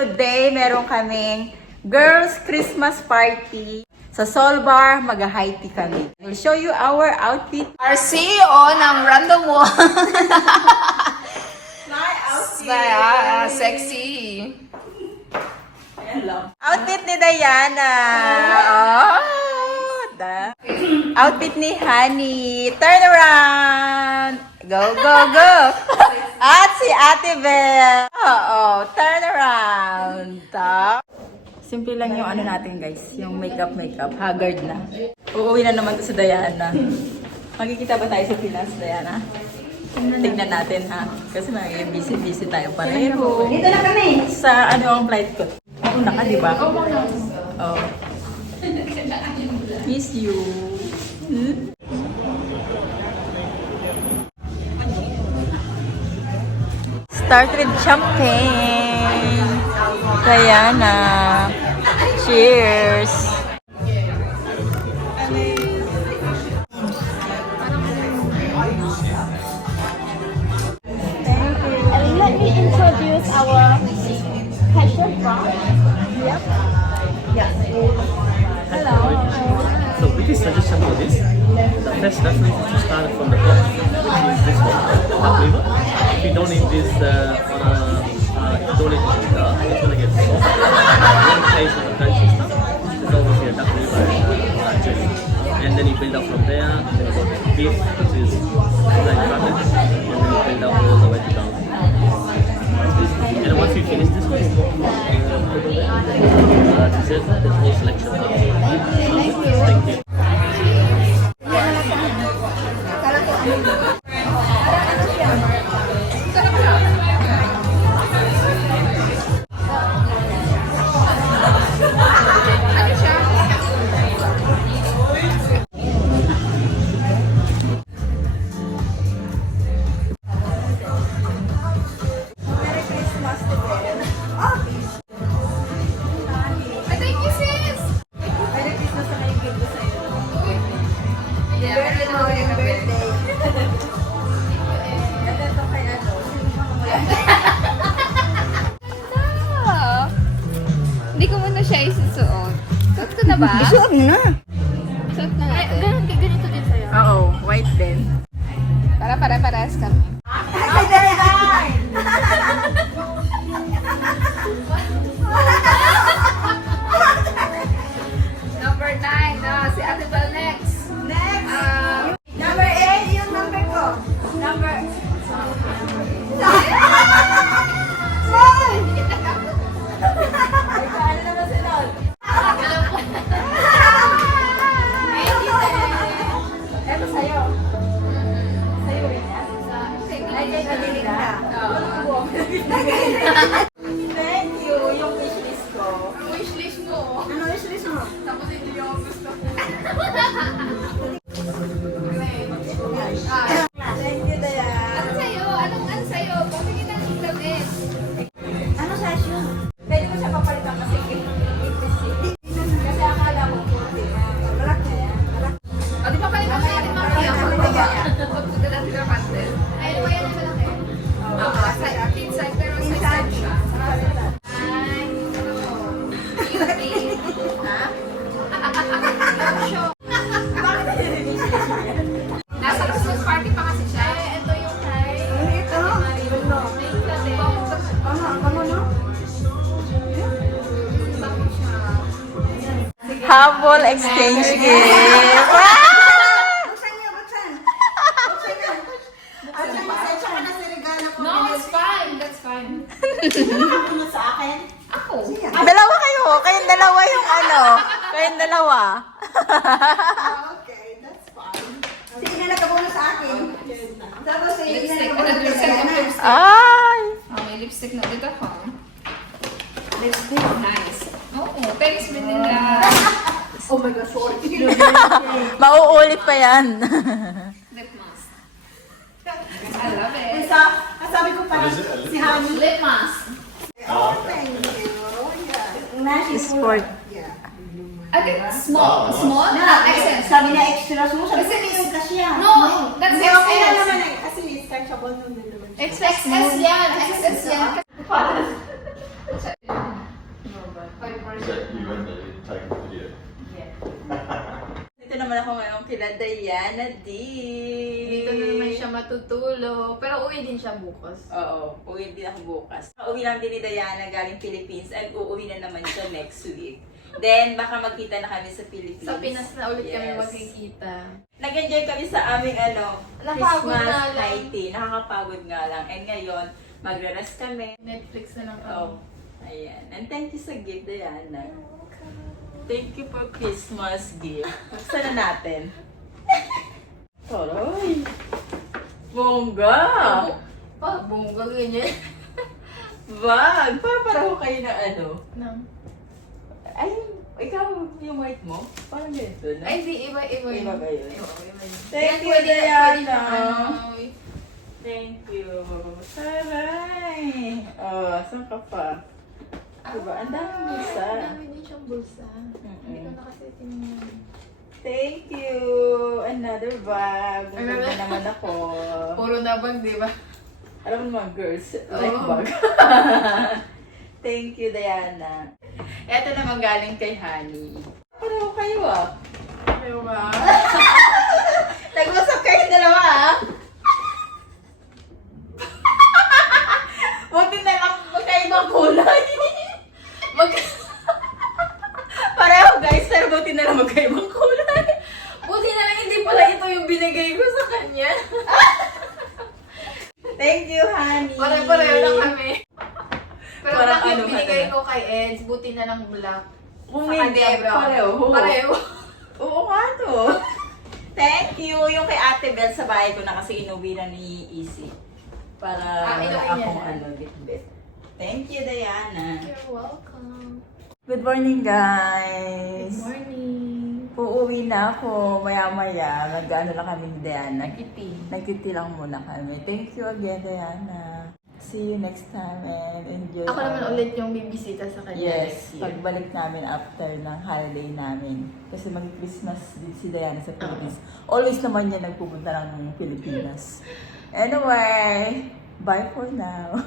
Today, meron kaming Girls Christmas Party. Sa Soul Bar, mag-high tea kami. We'll show you our outfit. Our CEO ng Random One. My outfit. Sexy. Outfit ni Diana. Outfit ni Honey. Turn around. Go, go, go. At si Ate Belle. Turn around. Simple lang yung ano natin guys. Yung makeup. Haggard na. Uuwi na naman to sa Diana. Magkikita ba tayo sa Pinas, Diana? Tignan natin ha. Kasi busy tayo pareho. Dito na kami. Sa ano ang flight ko? Una ka, di ba? Oh. Miss you. Start with champagne. Diana. Cheers. And let me introduce our passion bar. Yep. Yes. Hello. So which is suggestion for this? The best definitely is to start from the top, which is this one, the flavor. If you don't eat this if you don't eat this it's gonna get soft. One taste of the crunchy stuff is obviously a duck liver and chili. And then you build up from there, then you go to beef, which is like rabbit, and then you build up all the way to down. And once you finish this one, this is the whole selection. Thank you. Hindi ko muna siya isusuot. Suot ko na ba? Isuot mo na. Suot na natin. Ganito din sa'yo. Oo, white din. Para pare-parehas kami. Ay, dali, ay! Number 9. Si Ate Bel next. Next. Number 8, yung number ko. Number... Eto sa'yo. Sa'yo rin yan. Ay, nadili ka. Thank you. Yung wishlist ko. Wishlist mo. Ano wishlist mo? Tapos hindi yung gusto ko. Thank you, Dayan. Ano sa'yo? Ano sa'yo? Pagpigil ng damit. Ano sa shoe? Pwede mo siya papalitan kasi kasi akala ko malak na yan. O, di ba palitan mo natin mamaya? Pagpunta natin ng pantel. Ay, ano ba yan ang malaki? Sa kids side, pero sa side siya. Ay, ano mo? Cutie. Ha? Show. Nasa Christmas party pa kasi siya. Ito yung kay... Ito. Ano, no? Habol exchange gift. Buksan niyo, buksan. Buksan niyo. Buksan niyo. Sensya ka na sa regalo ko. No, it's fine. That's fine. Ano sa akin? Ako. Dalawa kayo. Kayong dalawa yung ano. Kayong dalawa. Okay, that's fine. Sige na nagkabuno sa akin. Tapos sige na Lipstick. nagkabuno sa Lipstick. Diana. Lipstick. Ay! Oh, may lipstick na dito ako. Lipstick. Nice. Oo, thanks, Manila. Oh my gosh, sorry. Mauulit pa yan. Lip mask. I love it. Sabi ko pa si Honey. Lip mask. Oh, thank you. Yeah. Magic Sport. Yeah. I think small. Small? Na, XS. sabi na extra small. Sabi ko, Kasi hindi kasi yan. No, that's Hindi, okay lang XS. naman eh. Kasi stretchable nung dito. XS yan. XS yan. first. You went there, you take the video. Dito naman ako ngayon kila Diana D. Dito na naman siya matutulog. Pero uwi din siya bukas. Oo, uwi din ako bukas. Uwi lang din ni Diana galing Philippines and uuwi na naman siya next week. Then, baka magkita na kami sa Philippines. Sa Pinas na ulit kami Yes. magkikita. Nag-enjoy kami sa aming Napagod Christmas nga lang. high tea. Nakakapagod nga lang. And ngayon, magre-rest kami. Netflix na lang Oh, ayan. And thank you sa gift, Diana. Thank you for Christmas gift. Buksan na natin. Toroy! Bongga! Bongga ganyan. Wag! Papareho kayo na ano. Nang. Ay, ikaw yung white mo? Parang ganito na. Ay, di, iba Iba yun. ba yun? Iba yun. Thank Yan, you, pwede Diana. na, Thank you. Taray! Oh, saan ka pa? Diba? Ang daming bulsa. Ang dami din siyang bulsa. Hindi ko na kasi tinignan. Thank you! Another bag. Maganda naman ako. Puro na bag, di ba? Alam mo naman, girls, like Oo. bag. Thank you, Diana. Ito naman galing kay Honey. Pareho kayo ah. Di ba? Nag-usap kayo dalawa ah. Buti na lang magkaibang kulay. Pareho guys, pero buti na lang magkaibang kulay. Buti na lang hindi pala ito yung binigay ko sa kanya. Thank you, Honey. Pare-pareho lang kami. Pero Parang black yung ano, binigay ano? ko kay Eds, buti na lang black. Kung Sa hindi, kanya, brown. pareho. Pareho. Oo nga to. Thank you. Yung kay Ate Bel sa bahay ko na kasi inuwi na ni Easy. Para Ah, inuwi wala niya akong na. ano, bit-bit. Thank you, Diana. You're welcome. Good morning, guys. Good morning. Uuwi na ako maya-maya. Nag-ano lang kami ni Diana. Kitty. Nagkiti lang muna kami. Thank you again, Diana. See you next time and enjoy. Ako naman our- ulit yung bibisita sa kanya Yes, next year. pagbalik namin after ng holiday namin. Kasi mag-Christmas din si Diana sa Philippines. Always naman niya nagpupunta ng Pilipinas. Anyway, bye for now.